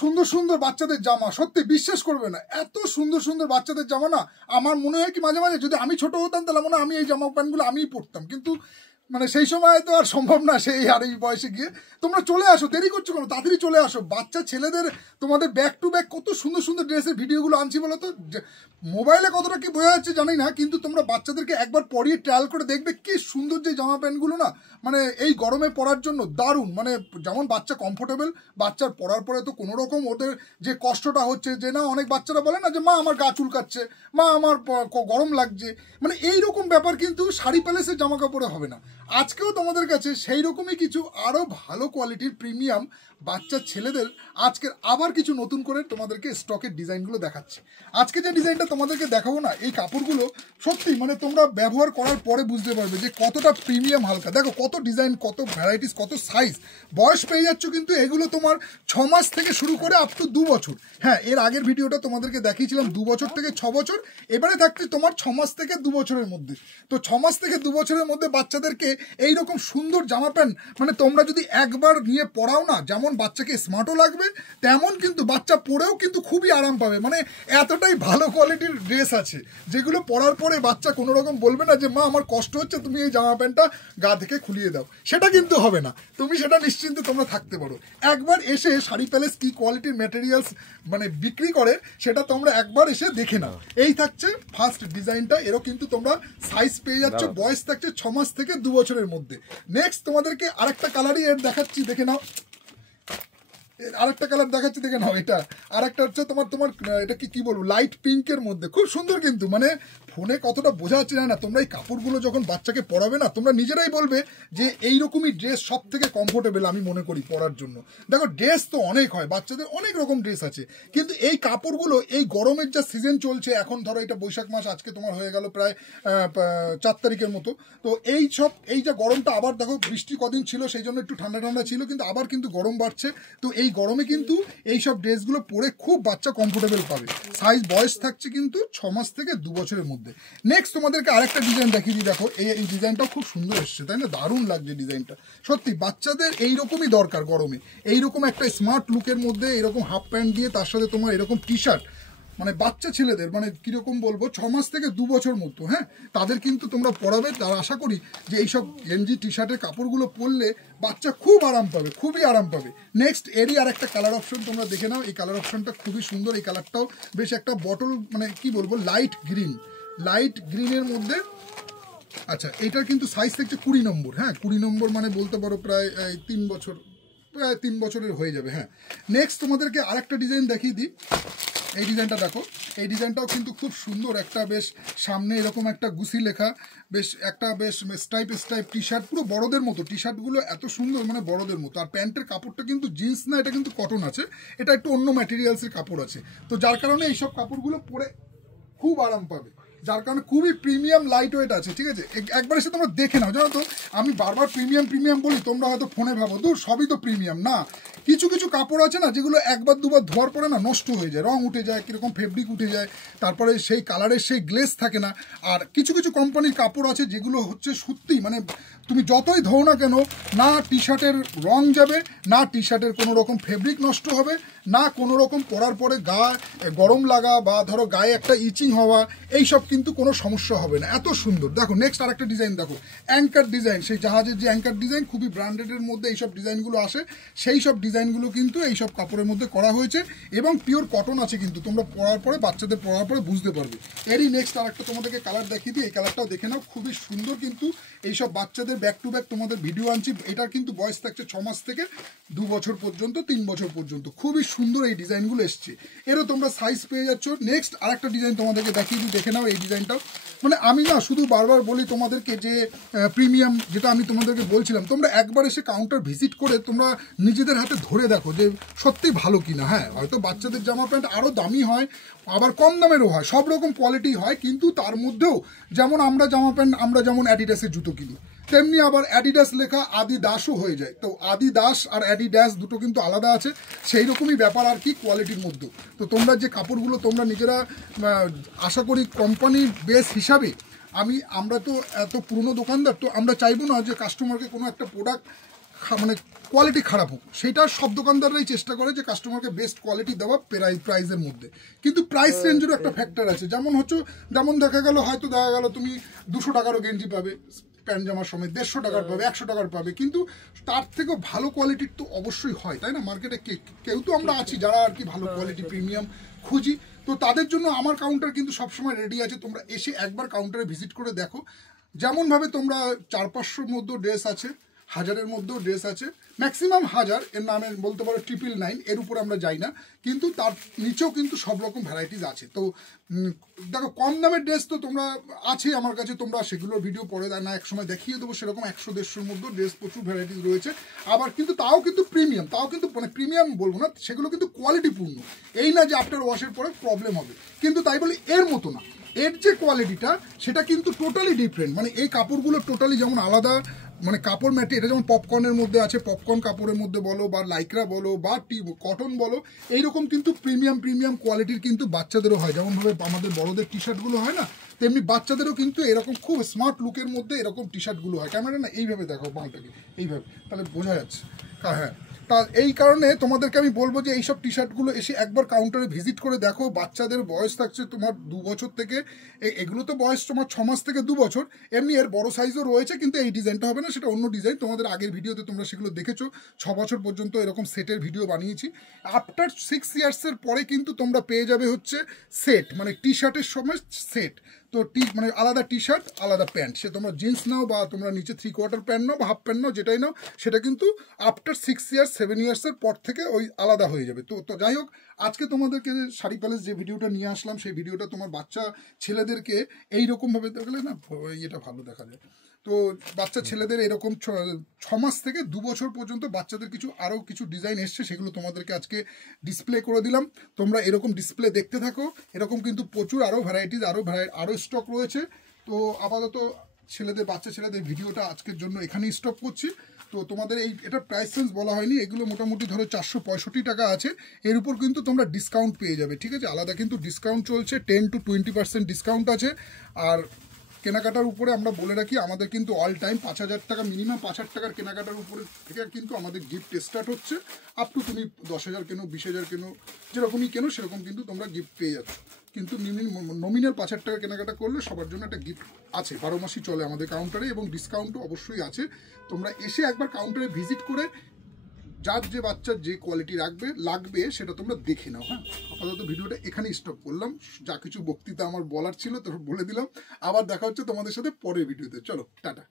সুন্দর সুন্দর বাচ্চাদের জামা, সত্যি বিশ্বাস করবে না, এত সুন্দর সুন্দর বাচ্চাদের জামা না। আমার মনে হয় কি মাঝে মাঝে যদি আমি ছোট হতাম তাহলে মনে হয় আমি এই জামা প্যান্টগুলো আমিই পরতাম, কিন্তু মানে সেই সময় তো আর সম্ভব না, সেই আর এই বয়সে গিয়ে। তোমরা চলে আসো, দেরি করছো কেন, তাড়াতাড়ি চলে আসো। বাচ্চা ছেলেদের তোমাদের ব্যাক টু ব্যাক কত সুন্দর সুন্দর ড্রেসের ভিডিওগুলো আনছি বলো তো। মোবাইলে কতটা কি বোঝা যাচ্ছে জানি না, কিন্তু তোমরা বাচ্চাদেরকে একবার পরিয়ে ট্রায়াল করে দেখবে কি সুন্দর যে জামা প্যান্টগুলো না, মানে এই গরমে পরার জন্য দারুণ। মানে যেমন বাচ্চা কমফোর্টেবল, বাচ্চার পরার পরে তো কোনো রকম ওদের যে কষ্টটা হচ্ছে, যে না অনেক বাচ্চারা বলে না যে মা আমার গা চুলকাচ্ছে, মা আমার গরম লাগছে, মানে এইরকম ব্যাপার কিন্তু শাড়ি প্যালেসের জামা কাপড়ে হবে না। আজকেও তোমাদের কাছে সেই রকমই কিছু আরও ভালো কোয়ালিটির প্রিমিয়াম বাচ্চা ছেলেদের আজকের আবার কিছু নতুন করে তোমাদেরকে স্টকের ডিজাইনগুলো দেখাচ্ছি। আজকে যে ডিজাইনটা তোমাদেরকে দেখাবো না, এই কাপড়গুলো সত্যি মানে তোমরা ব্যবহার করার পরে বুঝতে পারবে যে কতটা প্রিমিয়াম হালকা। দেখো কত ডিজাইন, কত ভ্যারাইটিস, কত সাইজ। বয়স পেয়ে যাচ্ছ কিন্তু এগুলো তোমার 6 মাস থেকে শুরু করে আপ টু 2 বছর। হ্যাঁ, এর আগের ভিডিওটা তোমাদেরকে দেখিয়েছিলাম 2 বছর থেকে 6 বছর, এবারে থাকছে তোমার 6 মাস থেকে 2 বছরের মধ্যে। তো 6 মাস থেকে 2 বছরের মধ্যে বাচ্চাদেরকে এইরকম সুন্দর জামা প্যান্ট মানে তোমরা যদি একবার নিয়ে পরাও না, যেমন বাচ্চাকে স্মার্টও লাগবে, তেমন কিন্তু বাচ্চা পরেও কিন্তু খুবই আরাম পাবে। মানে এতটাই ভালো কোয়ালিটির ড্রেস আছে যেগুলো পরার পরে বাচ্চা কোনো রকম বলবে না যে মা আমার কষ্ট হচ্ছে, তুমি এই জামা প্যান্টটা গা থেকে খুলিয়ে দাও, সেটা কিন্তু হবে না। তুমি সেটা নিশ্চিন্তে তোমরা থাকতে পারো। একবার এসে শাড়ি প্যালেস কি কোয়ালিটির ম্যাটেরিয়ালস মানে বিক্রি করে সেটা তোমরা একবার এসে দেখে নাও। এই থাকছে ফার্স্ট ডিজাইনটা, এরও কিন্তু তোমরা সাইজ পেয়ে যাচ্ছ। বয়স থাকছে 6 মাস থেকে 2 বছরের মধ্যে। নেক্সট তোমাদেরকে আরেকটা কালারই এর দেখাচ্ছি, দেখে নাও। আরেকটা কালার দেখাচ্ছি, দেখে নাও। এটা আরেকটা হচ্ছে তোমার এটা কি বলবো, লাইট পিঙ্কের মধ্যে, খুব সুন্দর কিন্তু। মানে ফোনে কতটা বোঝা যাচ্ছে না, তোমরা এই কাপড়গুলো যখন বাচ্চাকে পরাবে না, তোমরা নিজেরাই বলবে যে এইরকমই ড্রেস সব থেকে কমফোর্টেবল আমি মনে করি পরার জন্য। দেখো ড্রেস তো অনেক হয়, বাচ্চাদের অনেক রকম ড্রেস আছে, কিন্তু এই কাপড়গুলো এই গরমের যা সিজন চলছে এখন, ধরো এটা বৈশাখ মাস, আজকে তোমার হয়ে গেল প্রায় 4 তারিখের মতো। তো এই যে গরমটা, আবার দেখো বৃষ্টি কদিন ছিল সেই জন্য একটু ঠান্ডা ঠান্ডা ছিল, কিন্তু আবার কিন্তু গরম বাড়ছে। তো এই গরমে কিন্তু এইসব ড্রেসগুলো পরে খুব বাচ্চা কমফোর্টেবল পাবে। সাইজ বয়স থাকছে কিন্তু 6 মাস থেকে 2 বছরের মধ্যে। নেক্সট তোমাদেরকে আরেকটা ডিজাইন দেখিয়ে দিই। দেখো এই ডিজাইনটাও খুব সুন্দর এসছে, তাই না? দারুণ লাগছে ডিজাইনটা। সত্যি বাচ্চাদের এইরকমই দরকার গরমে, এইরকম একটা স্মার্ট লুকের মধ্যে, এরকম হাফ প্যান্ট দিয়ে তার সাথে তোমার এরকম টি শার্ট। মানে বাচ্চা ছেলেদের মানে কীরকম বলবো, 6 মাস থেকে 2 বছর মতো, হ্যাঁ, তাদের কিন্তু তোমরা পরাবে। তার আশা করি যে এইসব গেঞ্জি টি শার্টের কাপড়গুলো পরলে বাচ্চা খুব আরাম পাবে, খুবই আরাম পাবে। নেক্সট এরই আর একটা কালার অপশন তোমরা দেখে নাও। এই কালার অপশনটা খুবই সুন্দর। এই কালারটাও বেশ একটা বটল মানে কি বলবো, লাইট গ্রিনের মধ্যে। আচ্ছা, এইটার কিন্তু সাইজ থাকছে 20 নম্বর। হ্যাঁ, 20 নম্বর মানে বলতে পারো প্রায় 3 বছর, প্রায় 3 বছরের হয়ে যাবে। হ্যাঁ, নেক্সট তোমাদেরকে আরেকটা ডিজাইন দেখিয়ে দিই। এই ডিজাইনটা দেখো, এই ডিজাইনটাও কিন্তু খুব সুন্দর। একটা বেশ সামনে এরকম একটা গুছি লেখা, বেশ স্টাইপ টি শার্ট, পুরো বড়দের মতো। টি শার্টগুলো এত সুন্দর, মানে বড়দের মতো। আর প্যান্টের কাপড়টা কিন্তু জিন্স না, এটা কিন্তু কটন আছে, এটা একটু অন্য ম্যাটেরিয়ালসের কাপড় আছে। তো যার কারণে এইসব কাপড়গুলো পরে খুব আরাম পাবে, যার কারণে খুবই প্রিমিয়াম লাইট ওয়েট আছে। ঠিক আছে, একবার এসে তোমরা দেখে নাও। জানো তো আমি বারবার প্রিমিয়াম বলি, তোমরা হয়তো ফোনে ভাবো দূর সবই তো প্রিমিয়াম। না, কিছু কাপড় আছে না যেগুলো একবার দুবার ধোয়ার পরে না নষ্ট হয়ে যায়, রং উঠে যায়, কীরকম ফেব্রিক উঠে যায়, তারপরে সেই কালারের সেই গ্লেজ থাকে না। আর কিছু কোম্পানির কাপড় আছে যেগুলো হচ্ছে সত্যি মানে তুমি যতই ধোও না কেন, না টি শার্টের রং যাবে, না টি শার্টের কোনো রকম ফেব্রিক নষ্ট হবে, না কোনো রকম পরার পরে গা গরম লাগা বা ধরো গায়ে একটা ইচিং হওয়া, এইসব কিন্তু কোনো সমস্যা হবে না। এত সুন্দর। দেখো নেক্সট আরেকটা ডিজাইন দেখো, অ্যাঙ্কার ডিজাইন, সেই জাহাজের যে অ্যাঙ্কার ডিজাইন, খুবই ব্র্যান্ডেডের মধ্যে এইসব ডিজাইনগুলো আসে। সেই সব ডিজাইনগুলো কিন্তু এইসব কাপড়ের মধ্যে করা হয়েছে এবং পিওর কটন আছে। কিন্তু তোমরা পরার পরে, বাচ্চাদের পরার পরে বুঝতে পারবে। এরই নেক্সট আরেকটা তোমাদেরকে কালার দেখিয়ে দিই। এই কালারটাও দেখে নাও, খুবই সুন্দর। কিন্তু এইসব বাচ্চাদের ব্যাক টু ব্যাক তোমাদের ভিডিও আনছি। এটার কিন্তু বয়স থাকছে 6 মাস থেকে 2 বছর পর্যন্ত, 3 বছর পর্যন্ত। খুবই সুন্দর এই ডিজাইনগুলো এসছে। এরও তোমরা সাইজ পেয়ে যাচ্ছ। নেক্সট আরেকটা ডিজাইন তোমাদেরকে দেখিয়ে দিই, দেখে নাও এই ডিজাইনটাও। মানে আমি না শুধু বারবার বলি তোমাদেরকে যে প্রিমিয়াম, যেটা আমি তোমাদেরকে বলছিলাম, তোমরা একবার এসে কাউন্টার ভিজিট করে তোমরা নিজেদের হাতে ধরে দেখো যে সত্যি ভালো কিনা। হ্যাঁ, হয়তো বাচ্চাদের জামা প্যান্ট আরও দামি হয়, আবার কম দামেরও হয়, সব রকম কোয়ালিটি হয়, কিন্তু তার মধ্যেও যেমন আমরা জামা প্যান্ট, আমরা যেমন অ্যাডিডাসের জুতো কিনি, তেমনি আবার অ্যাডিডাস লেখা আদিদাসও হয়ে যায়। তো আদিদাস আর অ্যাডিডাস দুটো কিন্তু আলাদা আছে, সেই রকমই ব্যাপার আর কি কোয়ালিটির মধ্যে। তো তোমরা যে কাপড়গুলো তোমরা নিজেরা, আশা করি কোম্পানি বেস হিসাবে, আমরা তো এত পুরনো দোকানদার, তো আমরা চাইবো না যে কাস্টমারকে কোনো একটা প্রোডাক্ট মানে কোয়ালিটি খারাপ হোক, সেটা সব দোকানদাররাই চেষ্টা করে যে কাস্টমারকে বেস্ট কোয়ালিটি দেওয়া প্রাইসের মধ্যে। কিন্তু প্রাইস রেঞ্জেরও একটা ফ্যাক্টর আছে, যেমন দেখা গেল তুমি 200 টাকারও গেঞ্জি পাবে প্যান্ট জামার সময়, 150 টাকার পাবে, 100 টাকার পাবে, কিন্তু তার থেকেও ভালো কোয়ালিটির তো অবশ্যই হয়, তাই না? মার্কেটে কেউ তো আমরা আছি যারা আর কি ভালো কোয়ালিটি প্রিমিয়াম খুঁজি। তো তাদের জন্য আমার কাউন্টার কিন্তু সবসময় রেডি আছে, তোমরা এসে একবার কাউন্টারে ভিজিট করে দেখো। যেমনভাবে তোমরা 400-500 মধ্যেও ড্রেস আছে, 1000-এর মধ্যেও ড্রেস আছে, ম্যাক্সিমাম 1000, এর নামে বলতে পারো 999, এর উপর আমরা যাই না, কিন্তু তার নিচেও কিন্তু সব রকম ভ্যারাইটিস আছে। তো দেখো কম দামের ড্রেস তো তোমরা আছে আমার কাছে, তোমরা সেগুলোর ভিডিও পরে না এক সময় দেখিয়ে দেবো, সেরকম 100-150-এর মধ্যে ড্রেস প্রচুর ভ্যারাইটিস রয়েছে। আবার কিন্তু তাও কিন্তু মানে প্রিমিয়াম বলবো না, সেগুলো কিন্তু কোয়ালিটিপূর্ণ, এই না যে আফটার ওয়াশের পরে প্রবলেম হবে, কিন্তু তাই বলি এর মতো না। এর যে কোয়ালিটিটা সেটা কিন্তু টোটালি ডিফারেন্ট, মানে এই কাপড়গুলো টোটালি যেমন আলাদা, মানে কাপড় ম্যাটে এটা যেমন পপকর্নের মধ্যে আছে, পপকর্ন কাপড়ের মধ্যে বলো বা লাইক্রা বলো বা কটন বলো, এইরকম কিন্তু প্রিমিয়াম কোয়ালিটির কিন্তু বাচ্চাদেরও হয়, যেমনভাবে আমাদের বড়দের টি শার্টগুলো হয় না, তেমনি বাচ্চাদেরও কিন্তু এরকম খুব স্মার্ট লুকের মধ্যে এরকম টি শার্টগুলো হয়। ক্যামেরা না এইভাবে দেখো বাংটাকে, এইভাবে, তাহলে বোঝা যাচ্ছে। হ্যাঁ, তা এই কারণে তোমাদেরকে আমি বলবো যে এইসব টি শার্টগুলো এসে একবার কাউন্টারে ভিজিট করে দেখো। বাচ্চাদের বয়স থাকছে তোমার 2 বছর থেকে, এগুলো তো বয়স তোমার 6 মাস থেকে 2 বছর, এমনি এর বড় সাইজও রয়েছে, কিন্তু এই ডিজাইনটা হবে না, সেটা অন্য ডিজাইন। তোমাদের আগের ভিডিওতে তোমরা সেগুলো দেখেছো, 6 বছর পর্যন্ত এরকম সেটের ভিডিও বানিয়েছি। আফটার 6 ইয়ার্সের পরে কিন্তু তোমরা পেয়ে যাবে হচ্ছে সেট, মানে টি শার্টের সময় সেট। তো মানে আলাদা টি শার্ট আলাদা প্যান্ট, সে তোমরা জিন্স নাও বা তোমরা নিচে 3/4 প্যান্ট নাও বা হাফ প্যান্ট নাও, যেটাই নাও, সেটা কিন্তু আফটার 6 ইয়ার্স 7 ইয়ার্সের পর থেকে ওই আলাদা হয়ে যাবে। তো যাই হোক, আজকে তোমাদেরকে শাড়ি প্যালেস যে ভিডিওটা নিয়ে আসলাম, সেই ভিডিওটা তোমার বাচ্চা ছেলেদেরকে এইরকমভাবে দেখলে না এটা ভালো দেখা যায়। তো বাচ্চা ছেলেদের এরকম 6 মাস থেকে 2 বছর পর্যন্ত বাচ্চাদের আরও কিছু ডিজাইন এসছে, সেগুলো তোমাদেরকে আজকে ডিসপ্লে করে দিলাম। তোমরা এরকম ডিসপ্লে দেখতে থাকো, এরকম কিন্তু প্রচুর আরও ভ্যারাইটিস আরও স্টক রয়েছে। তো আপাতত বাচ্চা ছেলেদের ভিডিওটা আজকের জন্য এখানেই স্টপ করছি। তো তোমাদের এটা প্রাইস রেঞ্জ বলা হয়নি, এগুলো মোটামুটি ধরো 465 টাকা আছে, এর উপর কিন্তু তোমরা ডিসকাউন্ট পেয়ে যাবে, ঠিক আছে? আলাদা কিন্তু ডিসকাউন্ট চলছে, 10-20% ডিসকাউন্ট আছে। আর কেনাকাটার উপরে আমরা বলে রাখি, আমাদের কিন্তু অল টাইম 5000 টাকা, মিনিমাম 5000 টাকার কেনাকাটার উপরে থেকে কিন্তু আমাদের গিফট স্টার্ট হচ্ছে। আপ টু তুমি 10,000 কেনো, 20,000 কেনো, যেরকমই কেনো সেরকম কিন্তু তোমরা গিফট পেয়ে যাচ্ছ। কিন্তু নমিনাল 5000 টাকা কেনাকাটা করলে সবার জন্য একটা গিফট আছে, 12 মাসই চলে আমাদের কাউন্টারে, এবং ডিসকাউন্টও অবশ্যই আছে। তোমরা এসে একবার কাউন্টারে ভিজিট করে যার যে বাচ্চার যে কোয়ালিটি লাগবে সেটা তোমরা দেখে নাও। হ্যাঁ, আপাতত ভিডিওটা এখানেই স্টপ করলাম, যা কিছু বক্তৃতা আমার বলার ছিল তো বলে দিলাম। আবার দেখা হচ্ছে তোমাদের সাথে পরের ভিডিওতে, চলো টাটা।